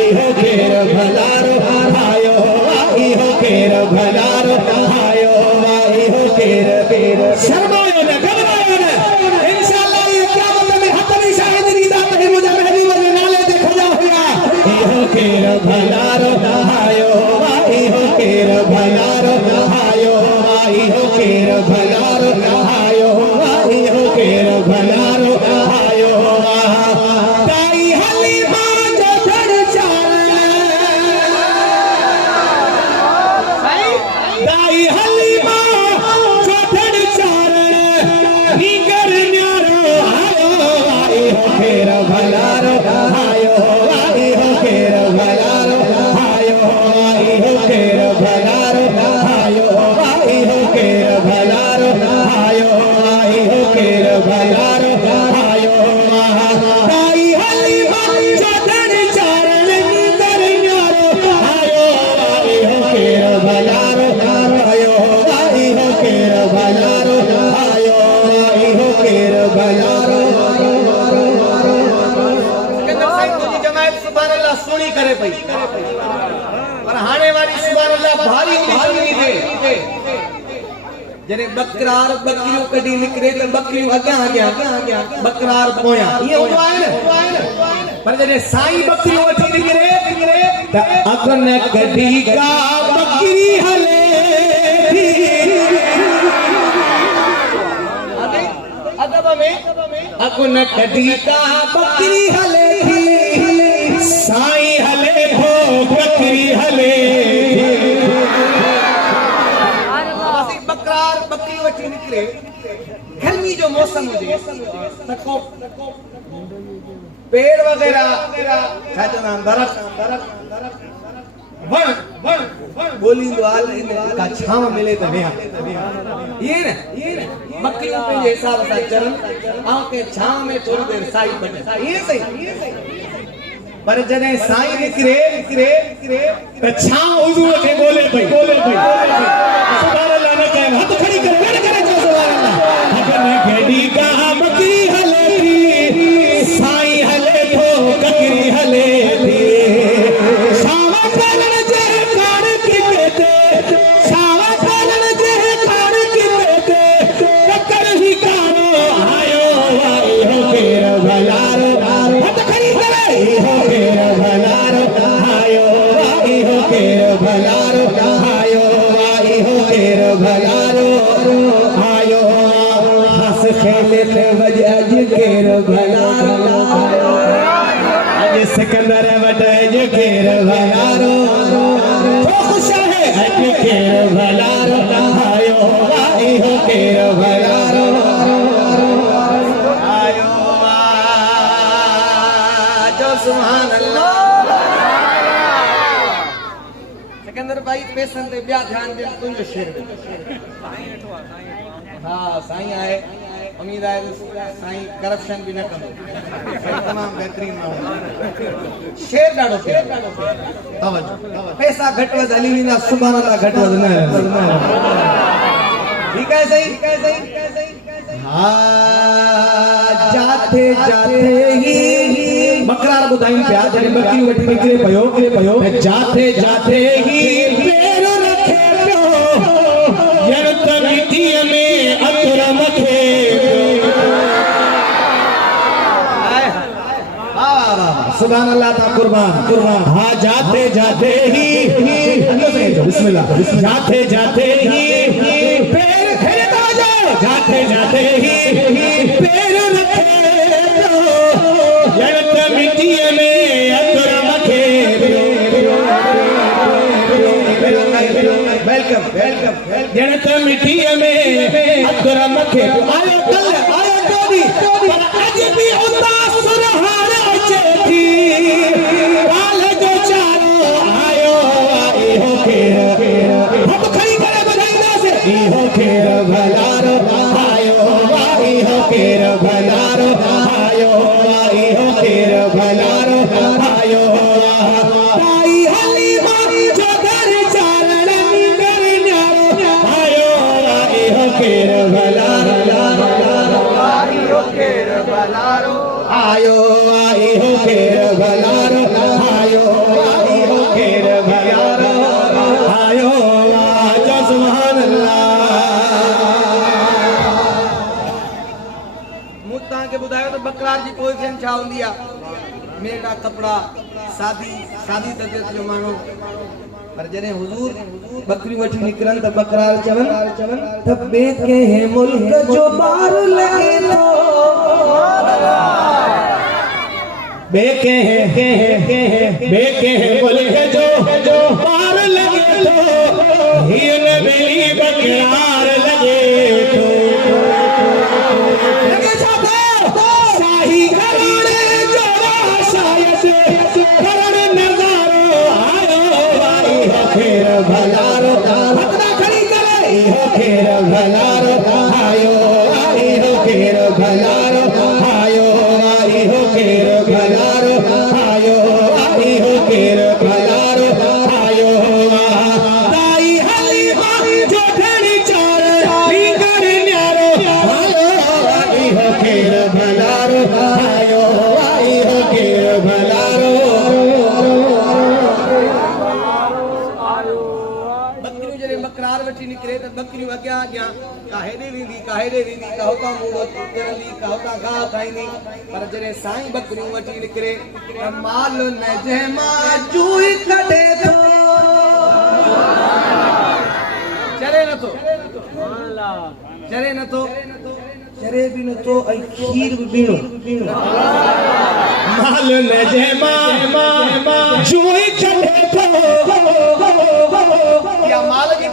इहो केर भलारो आयो इहो केर भलारो आयो इहो केर शर्मायो न घबरायो न इंशाअल्लाह ये क़यामत में हतनी शाहिद रीदा पे मुझे महबूब के नाले ते खड़ा हुआ इहो केर भलारो आयो इहो केर भलारो आयो इहो केर भलारो आयो इहो केर भलारो आयो ताई हलीमा जो धड़ दाई हलीमा जो धड़ चारण नीगर न्यारो आयो इहो केर भलारो आयो इहो केर भलारो आयो इहो केर भलारो आयो इहो केर भलारो आयो इहो केर भलारो आयो ताई हलीमा जो धड़ चारण नीगर न्यारो आयो इहो केर भलारो आयो इहो केर भलारो आयो इहो केर भलारो सिकंदर साईं तुझी जमायत सुभान अल्लाह सुणी करे पई पर हाणे वारी सुभान अल्लाह भारी सुनी थे जने बकरार बकरियों कढी निकरे त बकरियों अग्यां बकरार पोया ये होंदो आहे न पर जने साईं बकरियों वठी निकरे त अगन कढी का बकरी हले थी अदब में अगन कढी का बकरी हले थी साईं हले हो बकरी हले वासी बकरार बकरी वठी निकरे गर्मी जो मौसम हुजे तको पेड़ वगैरह छा चवंदा दरख्त वण बोलींदो हाल का छाव मिले त वेहा ये न बकरियों पंहिंजे हिसाब सां चरन ऐं के छाव में थोड़ी देर साई बने ये सही पर जॾहिं साईं निकिरे त छा हुजूर खे ॻोल्हे पई सुभान अल्लाह न कयो हथ खड़ी करे न करे जो सुभान अल्लाह अगन कढी का बकरी हले थी साईं हले थो ककरी हले थी सावा कालन जे कान किते ते सावा कालन जे कान किते ते ककर ही कानो आयो इहो केर भलारो हथ खड़ी करे इहो केर भलारो आयो इहो केर भलारो आयो इहो केर भलारो आयो हंस खेले ते वज अज केर भलारो आयो अज सिकंदर वट अज केर भलारो तो खुश है अज केर भलारो आयो इहो केर भलारो आयो जो सुभान अल्लाह सिकंदर भाई पेसन ते ॿिया ध्यान दे तुंहिंजो शेर हाँ साईं आहे उम्मीद आहे साईं करप्शन भी न कंदो तमाम बेहतरीन माण्हू शेर ॾाढो तवज्जो पैसा घटि वधि हली वेंदा सुभान अल्लाह घटि वधि न ठीक है सही हाँ जाते ही बकरार ॿुधाइनि पिया जॾहिं बकरियूं वठी निकिरे पियो जाते जाते ही पैर रखे पियो ॼण त मिटीअ में अतर मथे सुभान अल्लाह ता कुर्बान हाँ जाते जाते ही बिस्मिल्लाह जाते जाते ही पैर खेलता जाओ जाते जाते ही पैर रखे पियो ॼण त मिटीअ में अतर मथे वेलकम ॼण त मिटीअ में अतर मथे आयो कल आयो कोनी पर अज भी उदास सुरहार अचे थी काल जो चारो आयो इहो केर हथ खड़ी करे ॿुधाईंदासीं इहो केर भलारो आयो इहो केर भलारो आयो इहो केर भलारो आयो ताई हलीमा जो घर चारण नीगर न्यारो आयो इहो केर भलारो इहो केर भलारो आयो इहो केर भलारो आयो छा हुंदी आ मेरा कपड़ा सादी तबियत जो मानो पर जने हुजूर बकरी वठी निकरन त बकरार चवन त बेके है मुल्क जो बार लगे तो बेके हैं मुल्क जो पार लगे तो हिय नबी बकरार लगे तो लगे छापो शाही घराणे जो शायद करण नजारो आयो आई हो खेर भलारो हथना खड़ी करे हो खेर भलारो आयो आई हो खेर भलारो आयो आई हो खेर भलारो आयो आई हो खेर भलारो आयो ताई हलीमा जो घड़ी चार रींगर न्यारो आयो आई हो खेर भलारो आयो आई हो खेर भलारो बकरियूं जने बकरार वठी निकरे त बकरियूं अग्यां अग्यां काहे दे वेंदी काहो का मूड़ो करंदी काहो का गा खाईंदी पर जने साईं बकरियूं वठी निकरे त माल न जमा जूई कढे थो चरे भी नथो ऐं खीर भी पीणो माल न जमा जूई कढे थो या माल जी